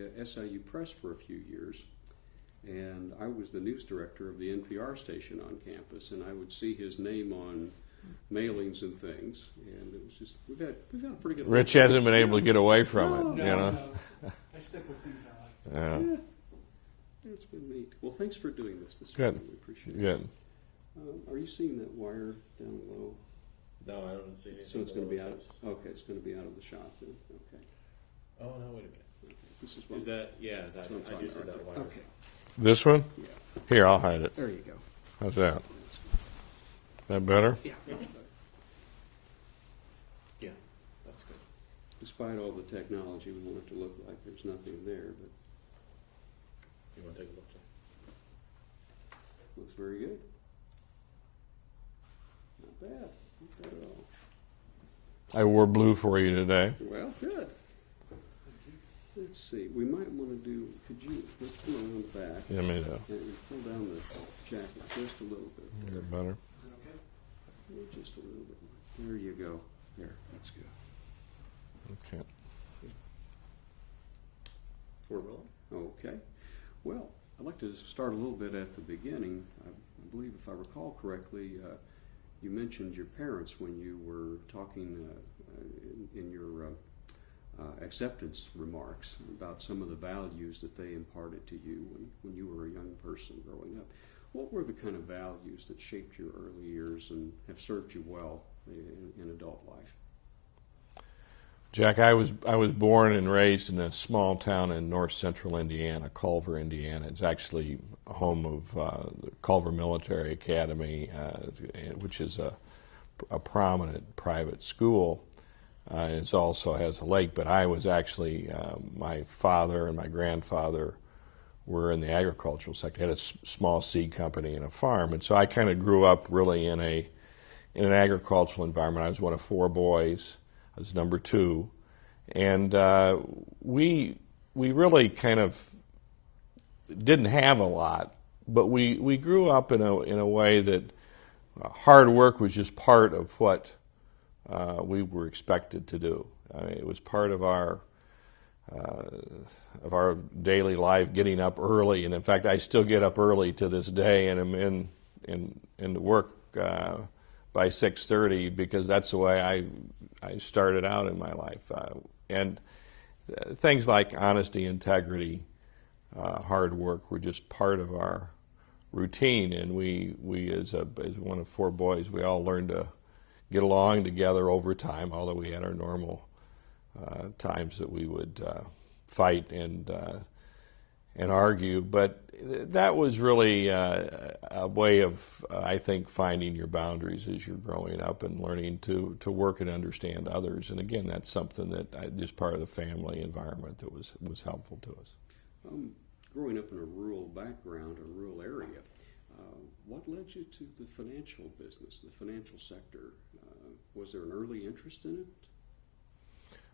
SIU Press for a few years, and I was the news director of the NPR station on campus, and I would see his name on mailings and things, and it was just we've had a pretty good. Rich hasn't been able to get away from it, you know. No. I stick with things I like. Yeah. It's been neat. Well, thanks for doing this Good. morning. We appreciate it. Good. Are you seeing that wire down low? No, I don't see anything. So it's going to be below out. steps. Okay, it's going to be out of the shop then. Okay. Oh no, wait a minute. Okay. This is what Is that? Yeah, that's. what I'm I just talking did that about. wire. Okay. This one? Yeah. Here, I'll hide it. There you go. How's that? That's That better? Yeah. Much better. Yeah, that's good. Despite all the technology, we want it to look like there's nothing there, but You want to take a look? Jay? looks very good. Not bad. Not bad at all. I wore blue for you today. Well, good. Let's see. We might want to do. Could you let's come around the back Yeah, me too. and pull down the jacket just a little bit. Is that better? Is it okay? Yeah, just a little bit. There you go. There. That's good. Okay. We're rolling. Okay. Well, I'd like to start a little bit at the beginning. I believe, if I recall correctly, you mentioned your parents when you were talking in your acceptance remarks about some of the values that they imparted to you when you were a young person growing up. What were the kind of values that shaped your early years and have served you well in adult life? Jack, I was born and raised in a small town in north central Indiana, Culver, Indiana. It's actually home of the Culver Military Academy, which is a prominent private school. It also has a lake, but I was actually, my father and my grandfather were in the agricultural sector, had a small seed company and a farm. And so I kind of grew up really in an agricultural environment. I was one of four boys. I was number two. And we really kind of didn't have a lot, but we grew up in a way that hard work was just part of what we were expected to do. It was part of our daily life, getting up early. And in fact, I still get up early to this day, and am in work by 6:30 because that's the way I started out in my life. And things like honesty, integrity, hard work were just part of our routine. And we as one of four boys, we all learned to get along together over time, although we had our normal times that we would fight and argue. But that was really a way of, I think, finding your boundaries as you're growing up and learning to work and understand others. And again, that's something that is part of the family environment that was helpful to us. Growing up in a rural background, a rural area, what led you to the financial business, the financial sector? Was there an early interest in it?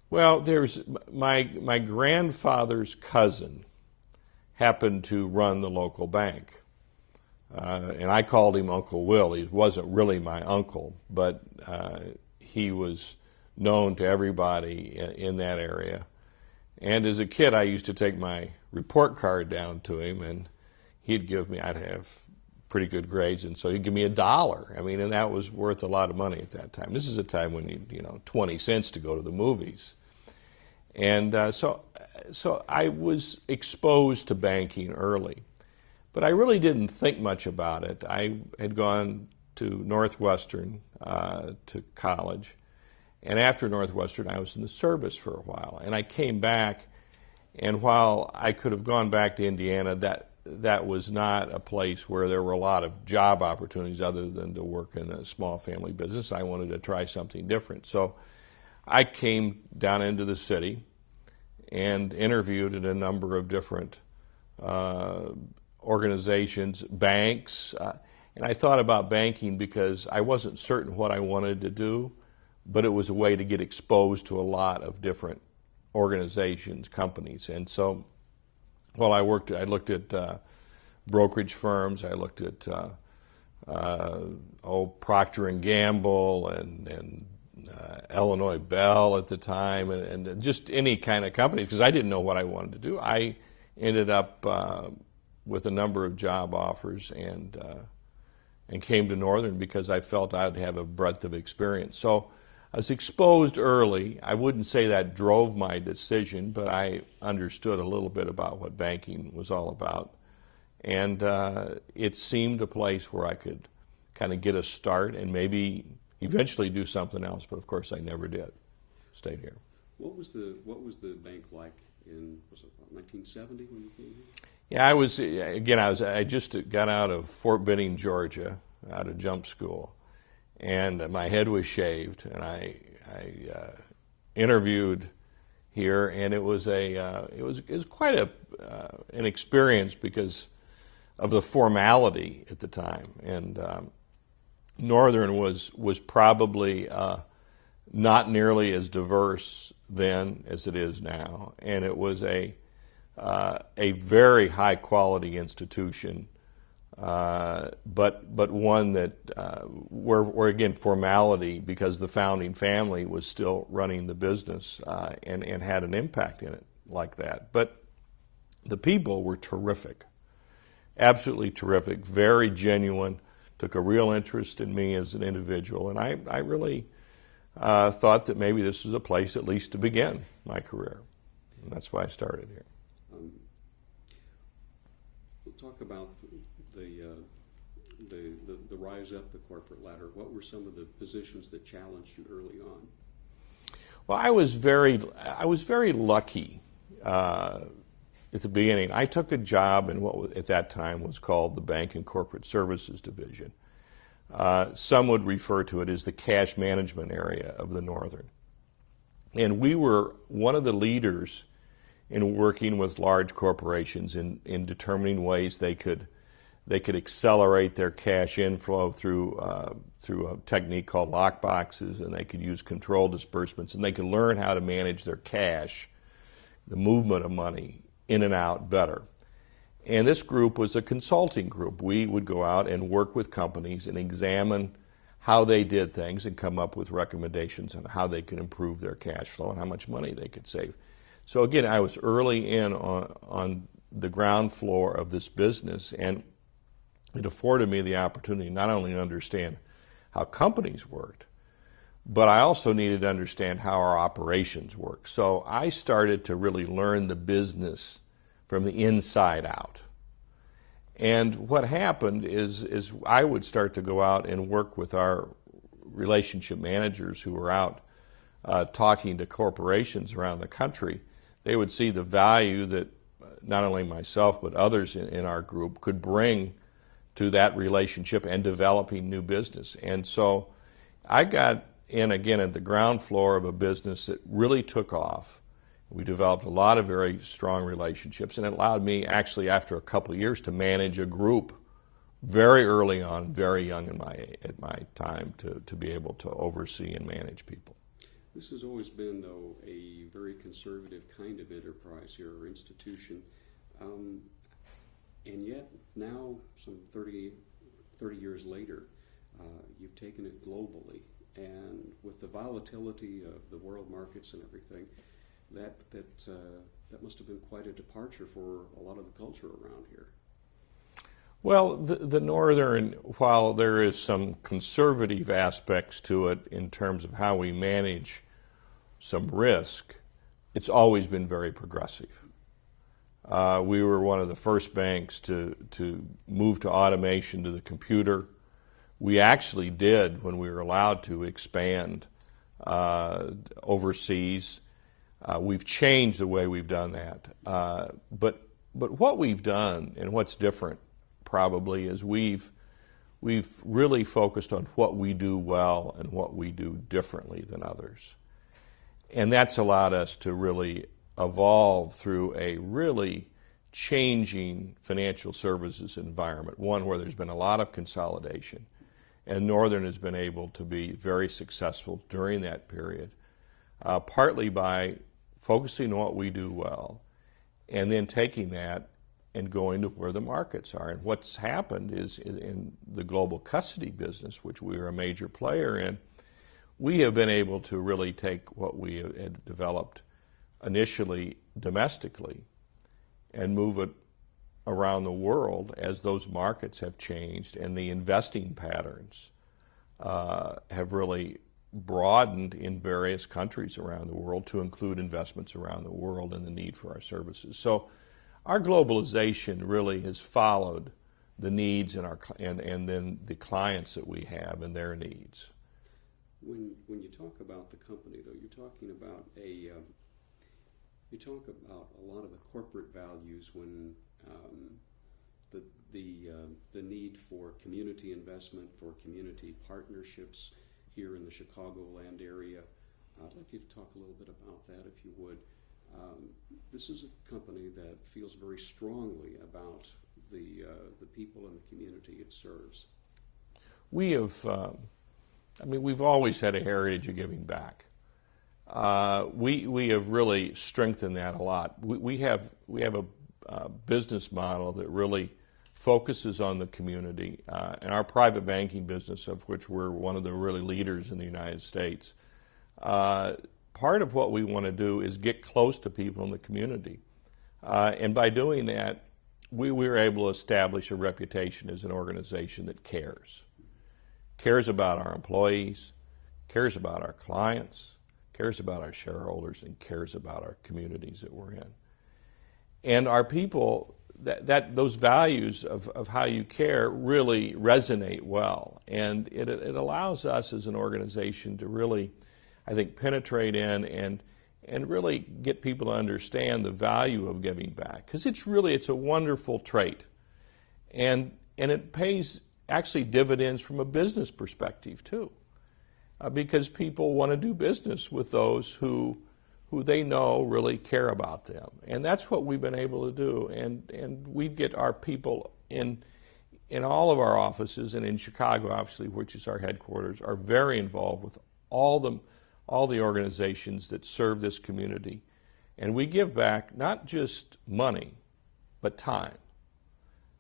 Well, there's my grandfather's cousin happened to run the local bank. And I called him Uncle Will. He wasn't really my uncle, but he was known to everybody in that area. And as a kid, I used to take my report card down to him, and he'd give me, I'd have pretty good grades, and so he'd give me $1. I mean, and that was worth a lot of money at that time. This is a time when you 20 cents to go to the movies. And so I was exposed to banking early. But I really didn't think much about it. I had gone to Northwestern to college. And after Northwestern, I was in the service for a while. And I came back, and while I could have gone back to Indiana, that was not a place where there were a lot of job opportunities other than to work in a small family business. I wanted to try something different. So I came down into the city and interviewed at a number of different organizations, banks, and I thought about banking because I wasn't certain what I wanted to do, but it was a way to get exposed to a lot of different organizations, companies. And so while I looked at brokerage firms, I looked at Procter and Gamble and Illinois Bell at the time, and just any kind of company, because I didn't know what I wanted to do. I ended up with a number of job offers and came to Northern because I felt I'd have a breadth of experience. So I was exposed early. I wouldn't say that drove my decision, but I understood a little bit about what banking was all about. And it seemed a place where I could kind of get a start and maybe eventually do something else, but of course I never did. Stayed here. What was the bank like in, was it 1970 when you came here? Yeah, I just got out of Fort Benning, Georgia, out of jump school, and my head was shaved, and I interviewed here, and it was quite an experience because of the formality at the time, and Northern was probably not nearly as diverse then as it is now, and it was a very high quality institution, but one that where again formality, because the founding family was still running the business and had an impact in it like that. But the people were terrific, absolutely terrific, very genuine. Took a real interest in me as an individual, and I really thought that maybe this was a place at least to begin my career, and that's why I started here. We'll talk about the rise up the corporate ladder. What were some of the positions that challenged you early on? Well, I was very lucky at the beginning. I took a job in what at that time was called the Bank and Corporate Services Division. Some would refer to it as the cash management area of the Northern. And we were one of the leaders in working with large corporations in determining ways they could accelerate their cash inflow through a technique called lockboxes, and they could use controlled disbursements, and they could learn how to manage their cash, the movement of money, in and out better. And this group was a consulting group. We would go out and work with companies and examine how they did things and come up with recommendations on how they could improve their cash flow and how much money they could save. So again, I was early in on the ground floor of this business, and it afforded me the opportunity not only to understand how companies worked, but I also needed to understand how our operations work. So I started to really learn the business from the inside out. And what happened is I would start to go out and work with our relationship managers who were out talking to corporations around the country. They would see the value that not only myself but others in our group could bring to that relationship and developing new business. And so I got in again at the ground floor of a business that really took off. We developed a lot of very strong relationships, and it allowed me actually after a couple of years to manage a group very early on, very young at my time, to be able to oversee and manage people. This has always been, though, a very conservative kind of enterprise here or institution, and yet now, some 30 years later, you've taken it globally, and with the volatility of the world markets and everything, that must have been quite a departure for a lot of the culture around here. Well, the Northern, while there is some conservative aspects to it in terms of how we manage some risk, it's always been very progressive. We were one of the first banks to move to automation to the computer. We actually did, when we were allowed to, expand overseas. We've changed the way we've done that. But what we've done and what's different probably is we've really focused on what we do well and what we do differently than others. And that's allowed us to really evolve through a really changing financial services environment, one where there's been a lot of consolidation. And Northern has been able to be very successful during that period, partly by focusing on what we do well and then taking that and going to where the markets are. And what's happened is in the global custody business, which we are a major player in, we have been able to really take what we had developed initially domestically and move it around the world as those markets have changed and the investing patterns have really broadened in various countries around the world to include investments around the world and the need for our services. So our globalization really has followed the needs and then the clients that we have and their needs. When you talk about the company, though, you talk about a lot of the corporate values when the need for community investment, for community partnerships here in the Chicagoland area. I'd like you to talk a little bit about that, if you would. This is a company that feels very strongly about the people and the community it serves. We have, we've always had a heritage of giving back. We have really strengthened that a lot. We have a business model that really focuses on the community, and our private banking business, of which we're one of the really leaders in the United States. Part of what we want to do is get close to people in the community, and by doing that, we were able to establish a reputation as an organization that cares about our employees, cares about our clients, cares about our shareholders, and cares about our communities that we're in. And our people, those values of how you care really resonate well. And it allows us as an organization to really, I think, penetrate in and really get people to understand the value of giving back. Because it's a wonderful trait. And it pays actually dividends from a business perspective too. Because people want to do business with those who they know really care about them. And that's what we've been able to do. And we get our people in all of our offices, and in Chicago, obviously, which is our headquarters, are very involved with all the organizations that serve this community. And we give back not just money, but time.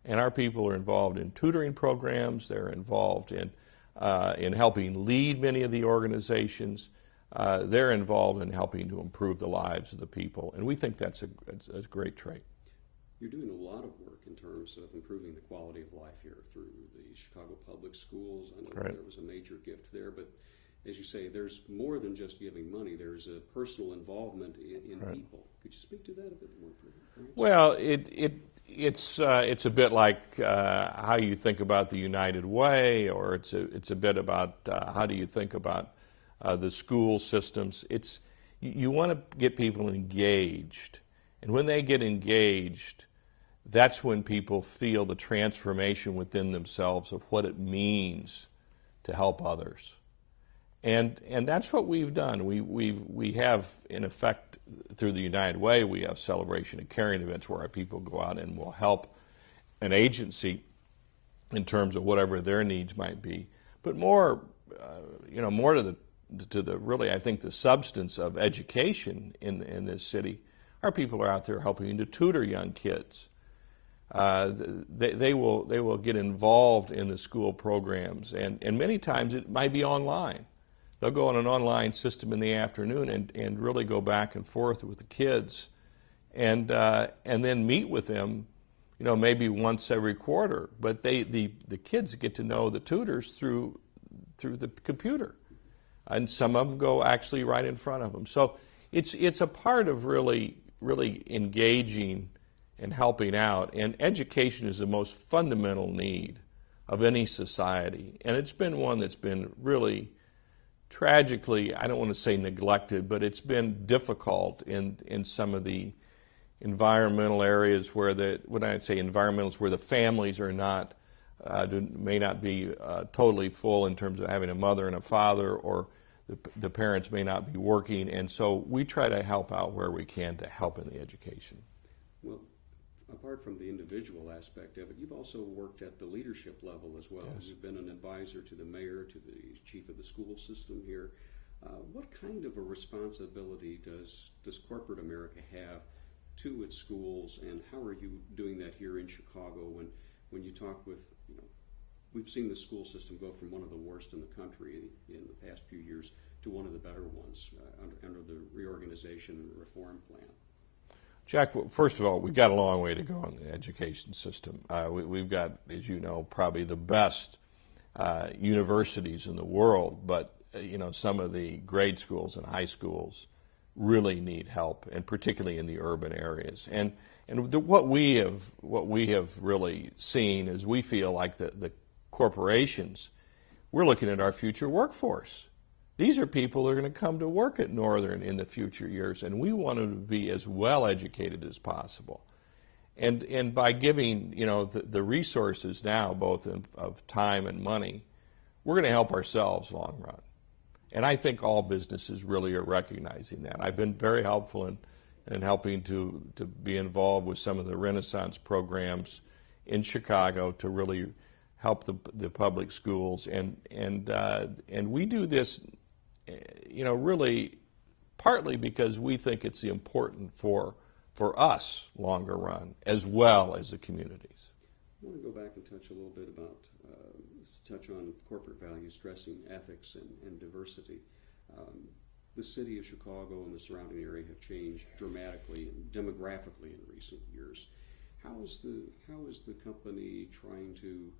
And our people are involved in tutoring programs. They're involved in helping lead many of the organizations. They're involved in helping to improve the lives of the people, and we think that's a great trait. You're doing a lot of work in terms of improving the quality of life here through the Chicago Public Schools. I know Right. there was a major gift there, but as you say, there's more than just giving money. There's a personal involvement in Right. people. Could you speak to that a bit more, perhaps? Well, it's a bit like how you think about the United Way, or it's a bit about how do you think about the school systems. You want to get people engaged, and when they get engaged, that's when people feel the transformation within themselves of what it means to help others. And that's what we've done. We have, in effect, through the United Way, we have celebration and caring events where our people go out and will help an agency in terms of whatever their needs might be. But more to the really, I think, the substance of education in this city, our people are out there helping to tutor young kids. They will get involved in the school programs, and many times it might be online. They'll go on an online system in the afternoon and really go back and forth with the kids, and then meet with them, maybe once every quarter. But the kids get to know the tutors through the computer, and some of them go actually right in front of them. So it's a part of really engaging and helping out. And education is the most fundamental need of any society, and it's been one that's been really tragically, I don't want to say neglected, but it's been difficult in some of the environmental areas where when I say environmentals, where the families are not, may not be totally full in terms of having a mother and a father, or the parents may not be working, and so we try to help out where we can to help in the education. Well, apart from the individual aspect of it, you've also worked at the leadership level as well. Yes. You've been an advisor to the mayor, to the chief of the school system here. What kind of a responsibility does corporate America have to its schools, and how are you doing that here in Chicago when you talk with, we've seen the school system go from one of the worst in the country in the past few years to one of the better ones under the reorganization and reform plan? Jack, first of all, we've got a long way to go in the education system. We've got, as you know, probably the best universities in the world, but some of the grade schools and high schools really need help, and particularly in the urban areas. And what we have really seen is we feel like the corporations, we're looking at our future workforce. These are people that are going to come to work at Northern in the future years, and we want them to be as well educated as possible. And by giving the resources now, both of time and money, we're going to help ourselves long run. And I think all businesses really are recognizing that. I've been very helpful in helping to be involved with some of the Renaissance programs in Chicago to really help the public schools. And we do this, really partly because we think it's important for us longer run as well as the communities. I want to go back and touch a little bit about touch on corporate values, stressing ethics and diversity. The city of Chicago and the surrounding area have changed dramatically and demographically in recent years. How is the company trying to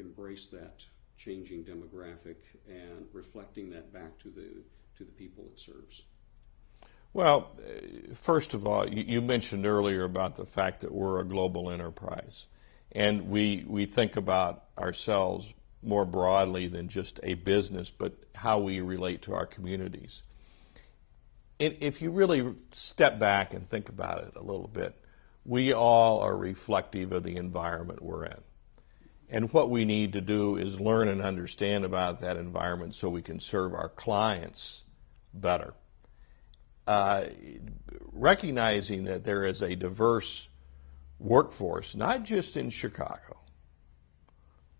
embrace that changing demographic and reflecting that back to the people it serves? Well, first of all, you mentioned earlier about the fact that we're a global enterprise. And we think about ourselves more broadly than just a business, but how we relate to our communities. And if you really step back and think about it a little bit, we all are reflective of the environment we're in. And what we need to do is learn and understand about that environment so we can serve our clients better. Recognizing that there is a diverse workforce, not just in Chicago,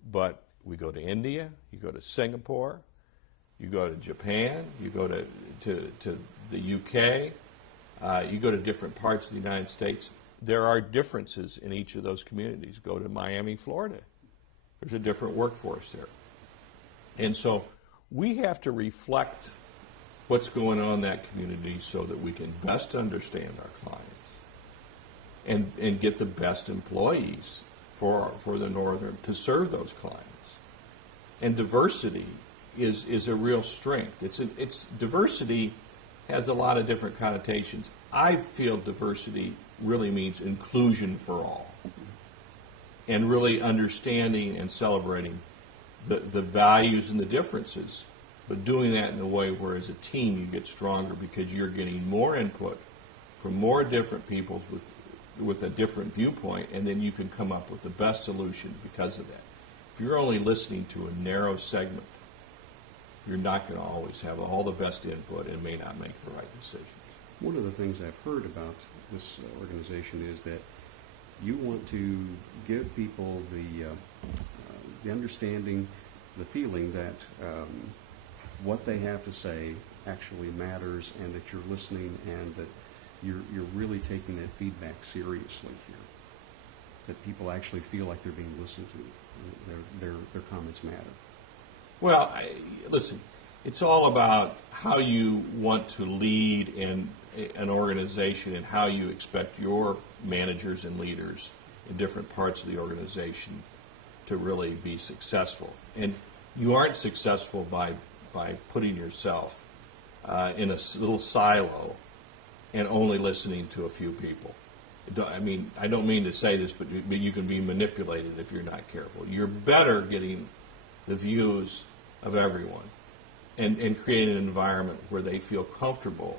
but we go to India, you go to Singapore, you go to Japan, you go to the UK, you go to different parts of the United States. There are differences in each of those communities. Go to Miami, Florida. There's a different workforce there. And so we have to reflect what's going on in that community so that we can best understand our clients and get the best employees for the Northern to serve those clients. And diversity is a real strength. It's diversity has a lot of different connotations. I feel diversity really means inclusion for all, and really understanding and celebrating the values and the differences, but doing that in a way where as a team you get stronger because you're getting more input from more different people with a different viewpoint, and then you can come up with the best solution because of that. If you're only listening to a narrow segment, you're not going to always have all the best input and may not make the right decisions. One of the things I've heard about this organization is that you want to give people the understanding, the feeling that what they have to say actually matters, and that you're listening, and that you're really taking that feedback seriously here. That people actually feel like they're being listened to. Their comments matter. Well, listen, it's all about how you want to lead in an organization and how you expect your managers and leaders in different parts of the organization to really be successful. And you aren't successful by putting yourself in a little silo and only listening to a few people. I mean, I don't mean to say this, but you can be manipulated if you're not careful. You're better getting the views of everyone and creating an environment where they feel comfortable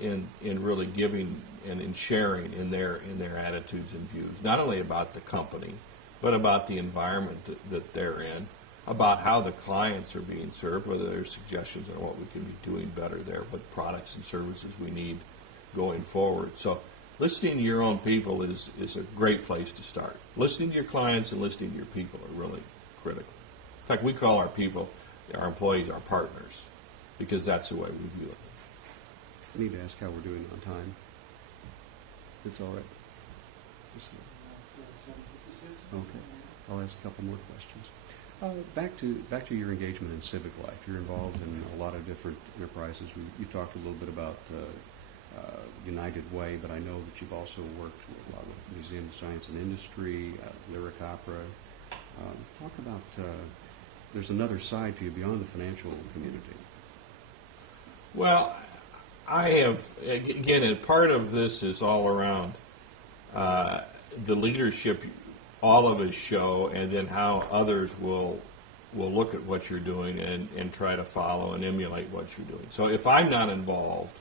in really giving and in sharing in their attitudes and views, not only about the company, but about the environment that they're in, about how the clients are being served, whether there's suggestions on what we can be doing better there, what products and services we need going forward. So listening to your own people is a great place to start. Listening to your clients and listening to your people are really critical. In fact, we call our people, our employees, our partners, because that's the way we view it. I need to ask how we're doing on time. It's all right. Okay. I'll ask a couple more questions. Back to your engagement in civic life. You're involved in a lot of different enterprises. You talked a little bit about United Way, but I know that you've also worked with a lot of Museum of Science and Industry, Lyric Opera. Talk about, there's another side to you beyond the financial community. Well, I have, again, and part of this is all around the leadership all of us show, and then how others will look at what you're doing and try to follow and emulate what you're doing. So if I'm not involved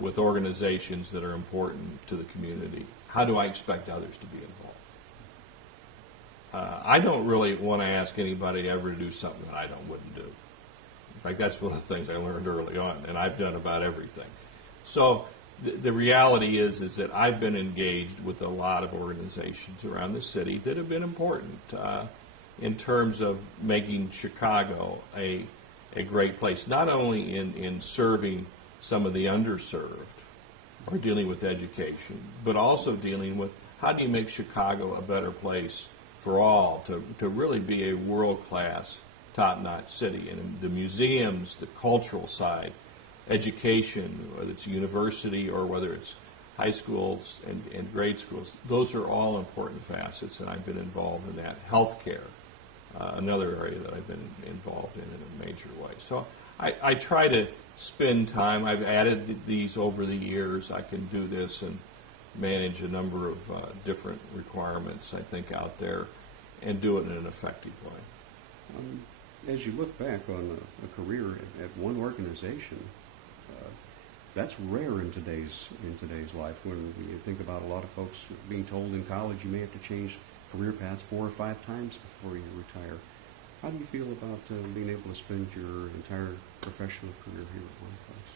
with organizations that are important to the community, how do I expect others to be involved? I don't really want to ask anybody ever to do something that I wouldn't do. In fact, that's one of the things I learned early on, and I've done about everything. So the reality is that I've been engaged with a lot of organizations around the city that have been important in terms of making Chicago a great place, not only in serving some of the underserved or dealing with education, but also dealing with how do you make Chicago a better place for all to really be a world-class, top-notch city. And the museums, the cultural side, education, whether it's a university or whether it's high schools and grade schools, those are all important facets, and I've been involved in that. Healthcare, another area that I've been involved in a major way. So I try to spend time. I've added these over the years. I can do this and manage a number of different requirements, I think, out there, and do it in an effective way. As you look back on a career at one organization, that's rare in today's life. When you think about a lot of folks being told in college you may have to change career paths 4 or 5 times before you retire. How do you feel about being able to spend your entire professional career here at one place?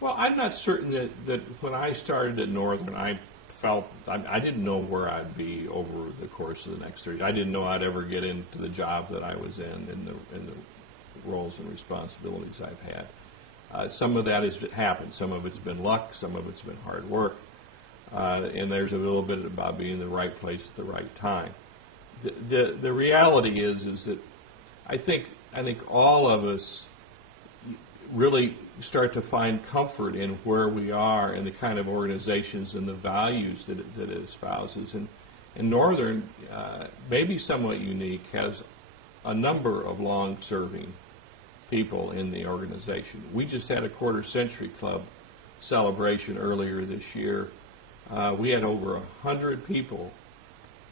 Well, I'm not certain that when I started at Northern, I felt I didn't know where I'd be over the course of the next 30 years. I didn't know I'd ever get into the job that I was in the roles and responsibilities I've had. Some of that has happened. Some of it's been luck. Some of it's been hard work. And there's a little bit about being in the right place at the right time. The reality is that I think all of us really start to find comfort in where we are and the kind of organizations and the values that it espouses. And Northern, maybe somewhat unique, has a number of long-serving people in the organization. We just had a Quarter Century Club celebration earlier this year. We had over 100 people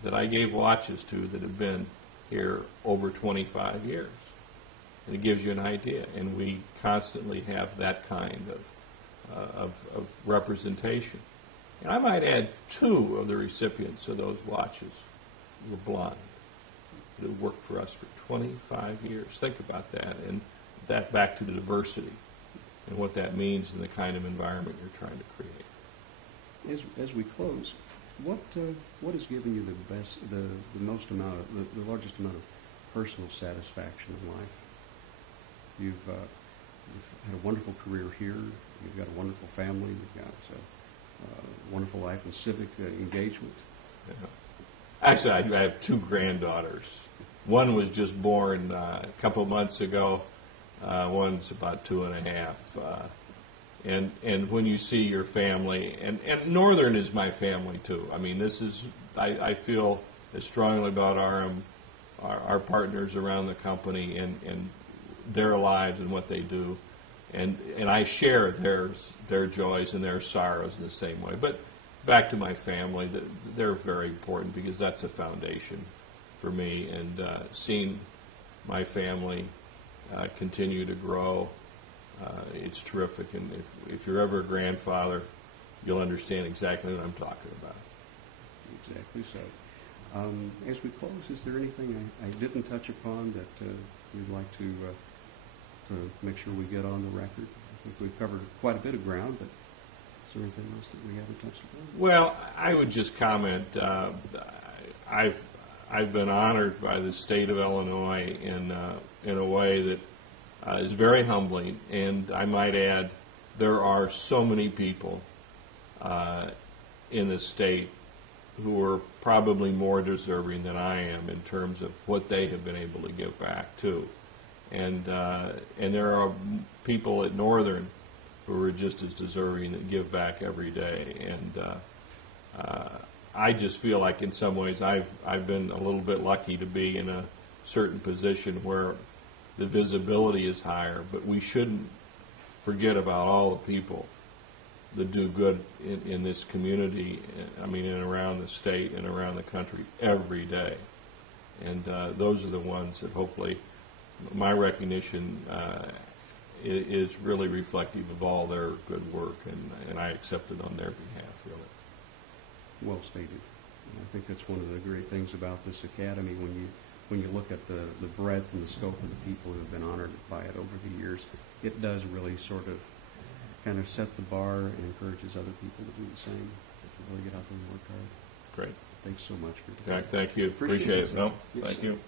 that I gave watches to that have been here over 25 years. And it gives you an idea. And we constantly have that kind of representation. And I might add 2 of the recipients of those watches were blind. It had worked for us for 25 years. Think about that. And that back to the diversity and what that means in the kind of environment you're trying to create. As we close, what has given you the largest amount of personal satisfaction in life? You've had a wonderful career here. You've got a wonderful family. You've got a wonderful life in civic engagement. Yeah. Actually, I have 2 granddaughters. One was just born a couple months ago. One's about 2.5. And when you see your family, and Northern is my family too. I mean, I feel as strongly about our partners around the company and their lives and what they do, and I share their joys and their sorrows in the same way. But back to my family, they're very important because that's a foundation for me, and seeing my family continue to grow, it's terrific. And if you're ever a grandfather, you'll understand exactly what I'm talking about. Exactly so. As we close, is there anything I didn't touch upon that you'd like to make sure we get on the record? I think we've covered quite a bit of ground, but is there anything else that we haven't touched upon? Well, I would just comment. I've been honored by the state of Illinois in a way that is very humbling, and I might add, there are so many people in the state who are probably more deserving than I am in terms of what they have been able to give back too. And there are people at Northern who are just as deserving that give back every day. And I just feel like in some ways I've been a little bit lucky to be in a certain position where the visibility is higher, but we shouldn't forget about all the people that do good in this community, I mean, and around the state and around the country every day. And those are the ones that hopefully my recognition is really reflective of all their good work, and I accept it on their behalf, really. Well stated. I think that's one of the great things about this academy. When you look at the breadth and the scope of the people who have been honored by it over the years, it does really sort of kind of set the bar and encourages other people to do the same, to really get out there and work hard. Great. Thanks so much for your time. Thank you. Appreciate it. No, Yes, thank sir. you.